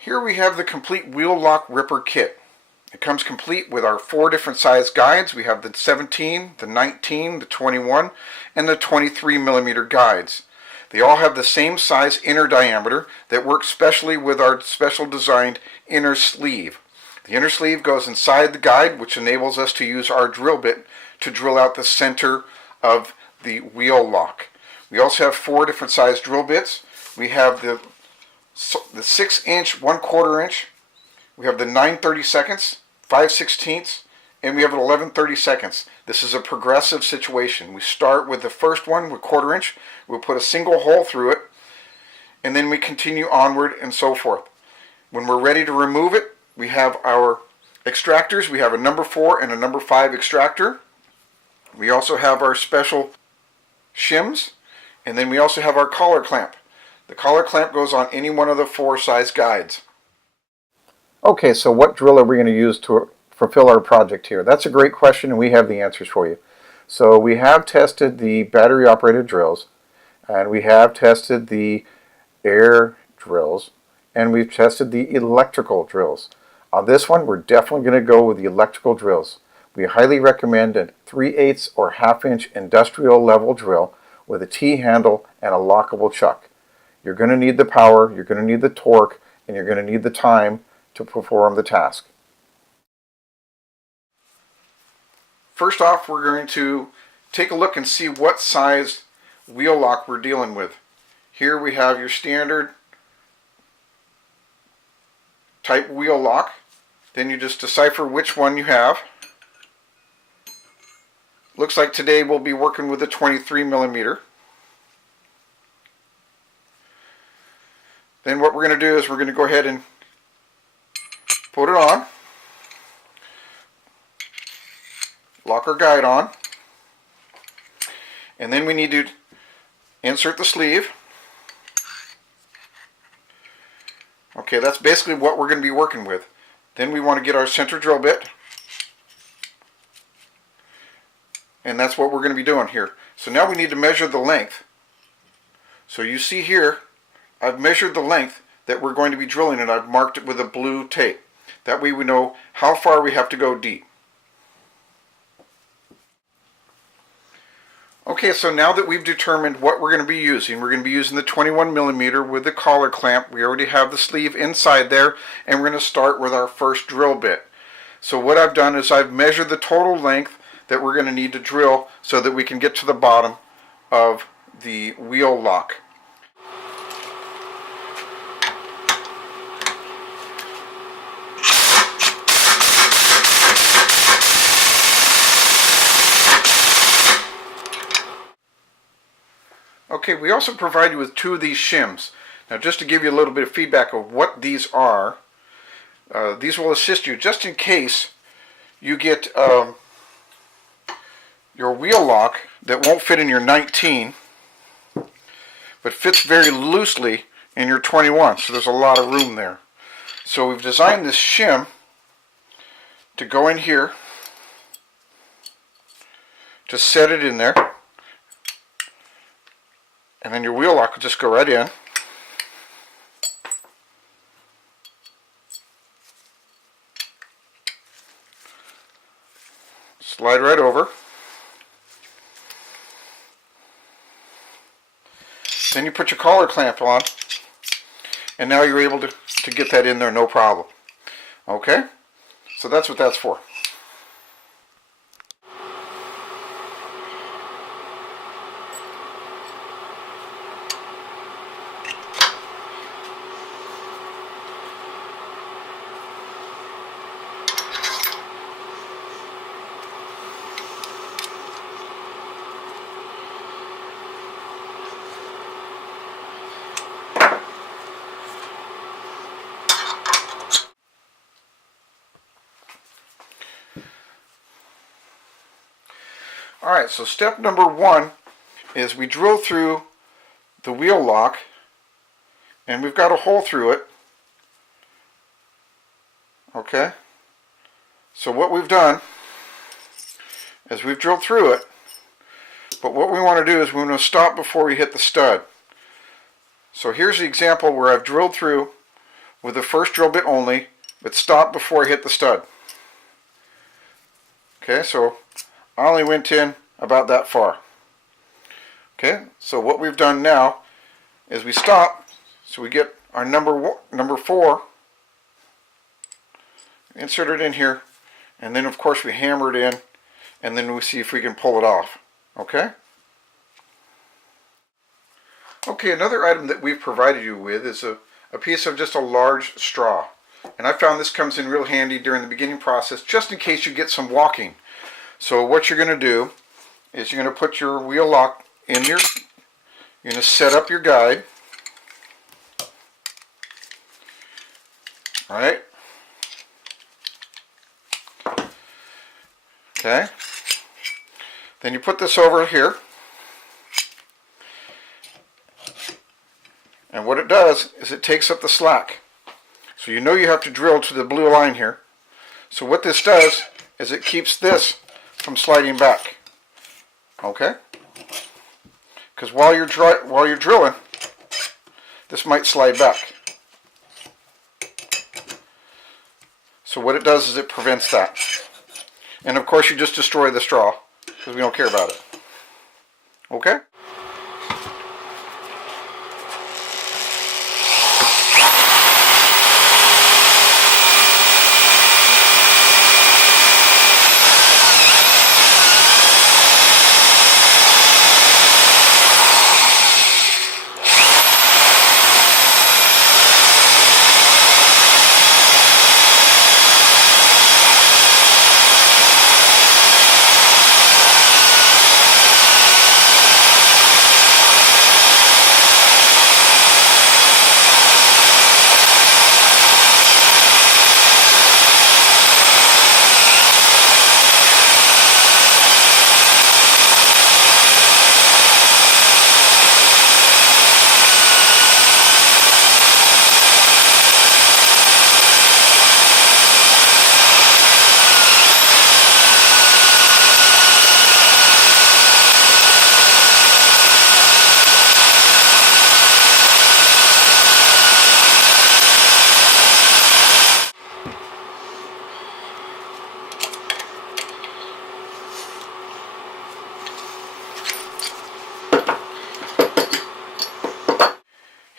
Here we have the complete wheel lock ripper kit. It comes complete with our 4 different size guides. We have the 17, the 19, the 21, and the 23 millimeter guides. They all have the same size inner diameter that works specially with our special designed inner sleeve. The inner sleeve goes inside the guide, which enables us to use our drill bit to drill out the center of the wheel lock. We also have 4 different size drill bits. We have the 6-inch, 1/4 inch. We have the 9/32, 5/16, and we have an 11/32. This is a progressive situation. We start with the first one with 1/4 inch. We'll put a single hole through it, and then we continue onward and so forth. When we're ready to remove it, we have our extractors. We have a number 4 and a number 5 extractor. We also have our special shims, and then we also have our collar clamp. The collar clamp goes on any one of the 4 size guides. Okay, so what drill are we going to use to fulfill our project here? That's a great question, and we have the answers for you. So we have tested the battery operated drills, and we have tested the air drills, and we've tested the electrical drills. On this one, we're definitely going to go with the electrical drills. We highly recommend a 3/8 or 1/2 inch industrial level drill with a T-handle and a lockable chuck. You're going to need the power, you're going to need the torque, and you're going to need the time to perform the task. First off, we're going to take a look and see what size wheel lock we're dealing with. Here we have your standard type wheel lock. Then you just decipher which one you have. Looks like today we'll be working with a 23 millimeter. Then what we're going to do is we're going to go ahead and put it on, lock our guide on, and then we need to insert the sleeve. Okay, that's basically what we're going to be working with. Then we want to get our center drill bit, and that's what we're going to be doing here. So now we need to measure the length. So you see here, I've measured the length that we're going to be drilling, and I've marked it with a blue tape. That way we know how far we have to go deep. Okay, so now that we've determined what we're going to be using the 21 millimeter with the collar clamp. We already have the sleeve inside there, and we're going to start with our first drill bit. So what I've done is I've measured the total length that we're going to need to drill so that we can get to the bottom of the wheel lock. Okay, we also provide you with 2 of these shims. Now, just to give you a little bit of feedback of what these are, these will assist you just in case you get your wheel lock that won't fit in your 19, but fits very loosely in your 21, so there's a lot of room there. So we've designed this shim to go in here, to set it in there. And then your wheel lock will just go right in. Slide right over. Then you put your collar clamp on, and now you're able to get that in there no problem. Okay? So that's what that's for. Alright, so step number 1 is we drill through the wheel lock, and we've got a hole through it. Okay? So what we've done is we've drilled through it, but what we want to do is we want to stop before we hit the stud. So here's the example where I've drilled through with the first drill bit only, but stop before I hit the stud. Okay, so I only went in about that far. Okay, so what we've done now is we stop, so we get our number 4, insert it in here, and then of course we hammer it in, and then we see if we can pull it off. Okay? Okay, another item that we've provided you with is a piece of just a large straw. And I found this comes in real handy during the beginning process, just in case you get some walking. So what you're going to do is you're going to put your wheel lock in your, you're going to set up your guide. Alright? Okay? Then you put this over here. And what it does is it takes up the slack. So you know you have to drill to the blue line here. So what this does is it keeps this from sliding back. Okay? Because while you're drilling, this might slide back. So what it does is it prevents that. And of course you just destroy the straw, because we don't care about it. Okay?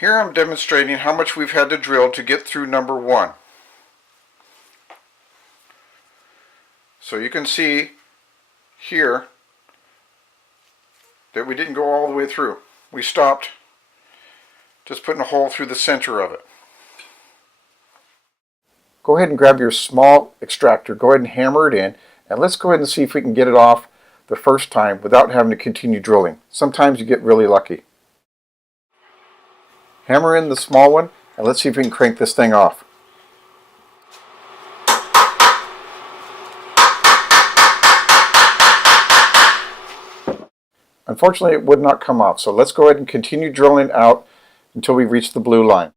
Here I'm demonstrating how much we've had to drill to get through number 1. So you can see here that we didn't go all the way through. We stopped just putting a hole through the center of it. Go ahead and grab your small extractor, go ahead and hammer it in, and let's go ahead and see if we can get it off the first time without having to continue drilling. Sometimes you get really lucky. Hammer in the small one, and let's see if we can crank this thing off. Unfortunately, it would not come off, so let's go ahead and continue drilling out until we reach the blue line.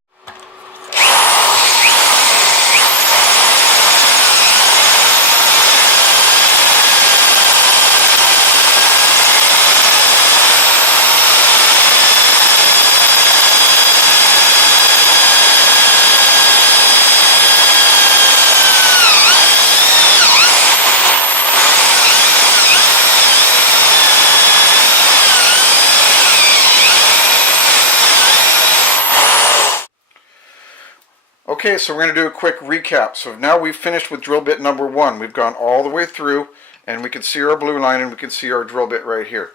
Okay, so we're going to do a quick recap. So now we've finished with drill bit number 1. We've gone all the way through, and we can see our blue line, and we can see our drill bit right here.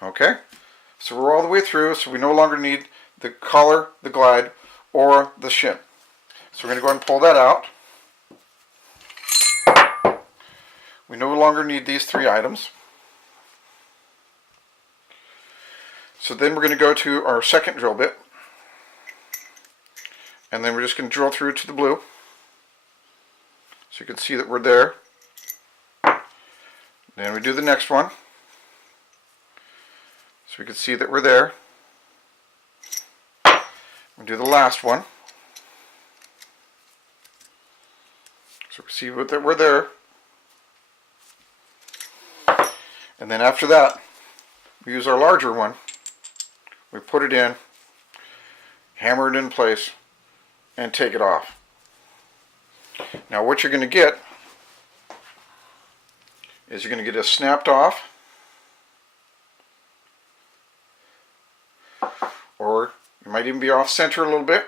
Okay, so we're all the way through, so we no longer need the collar, the glide, or the shim. So we're going to go ahead and pull that out. We no longer need these 3 items. So then we're going to go to our second drill bit. And then we're just going to drill through to the blue. So you can see that we're there. Then we do the next one. So we can see that we're there. We do the last one. So we see that we're there. And then after that, we use our larger one. We put it in, hammer it in place, and take it off. Now what you're going to get is you're going to get it snapped off, or you might even be off center a little bit.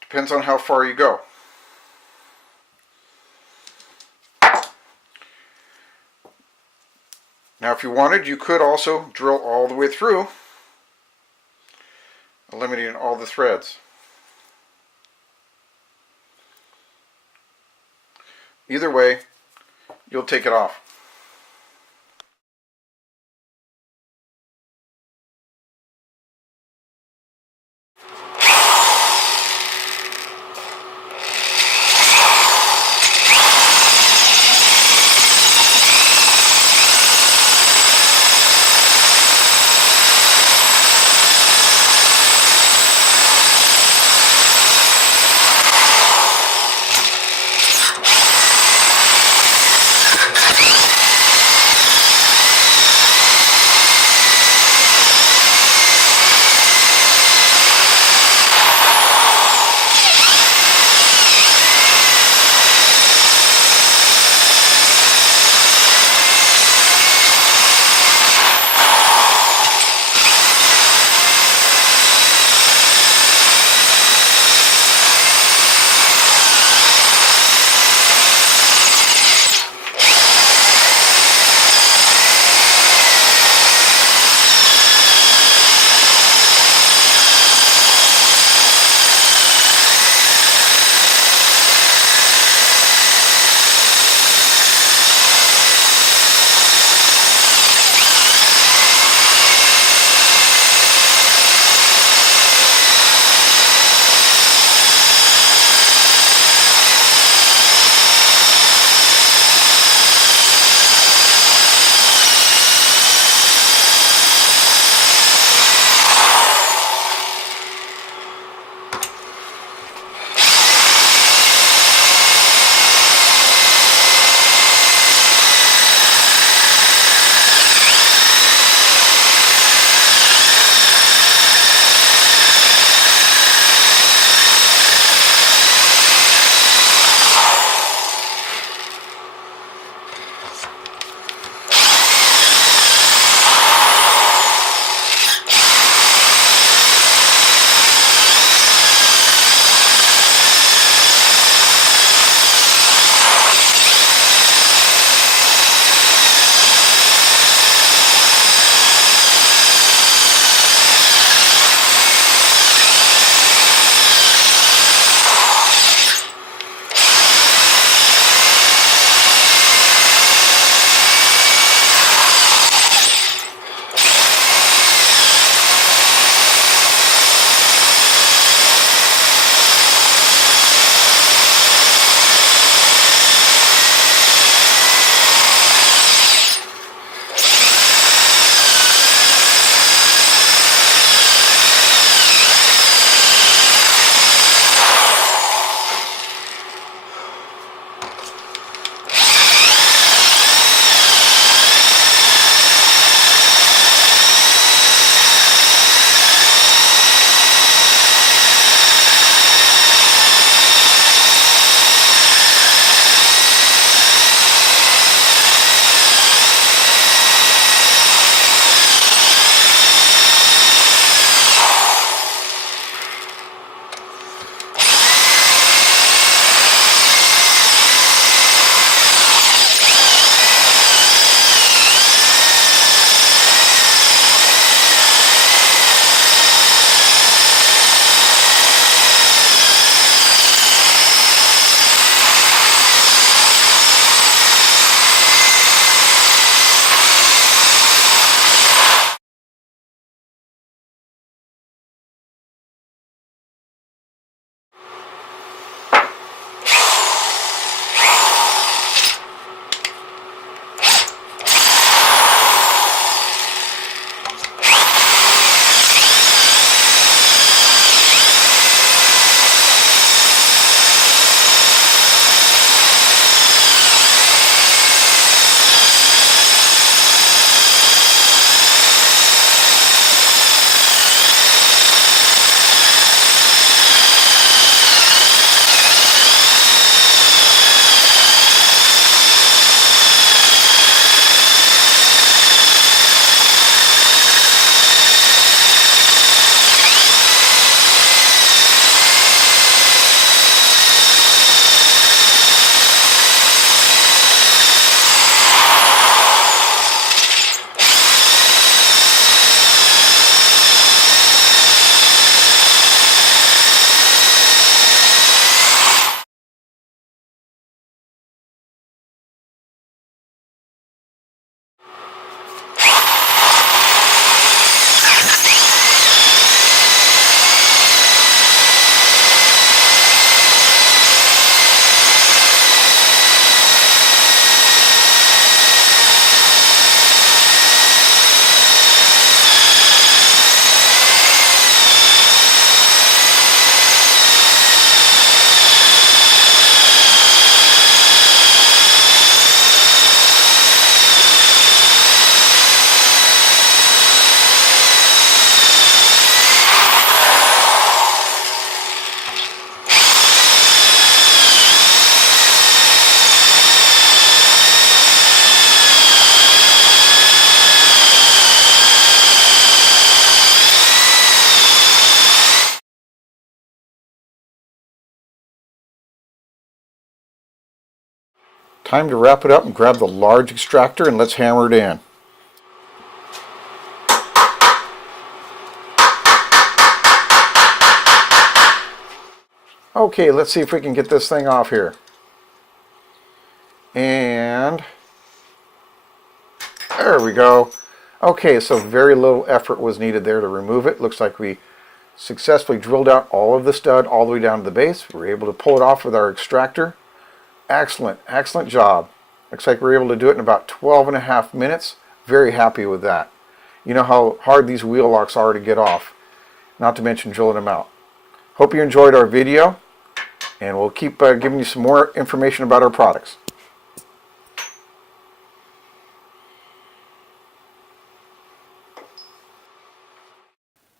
Depends on how far you go. Now if you wanted, you could also drill all the way through, eliminating all the threads. Either way, you'll take it off. time to wrap it up and grab the large extractor and let's hammer it in. Okay, let's see if we can get this thing off here. And there we go. Okay, so very little effort was needed there to remove it. Looks like we successfully drilled out all of the stud all the way down to the base. We were able to pull it off with our extractor. Excellent, excellent job. Looks like we were able to do it in about 12.5 minutes. Very happy with that. You know how hard these wheel locks are to get off, not to mention drilling them out. Hope you enjoyed our video, and we'll keep giving you some more information about our products.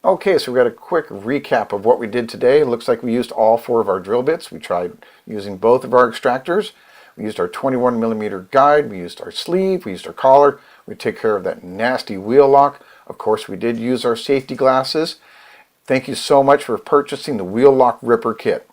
Okay, so we got a quick recap of what we did today. It looks like we used all 4 of our drill bits. We tried using both of our extractors. We used our 21mm guide, we used our sleeve, we used our collar. We take care of that nasty wheel lock. Of course, we did use our safety glasses. Thank you so much for purchasing the Wheel Lock Ripper Kit.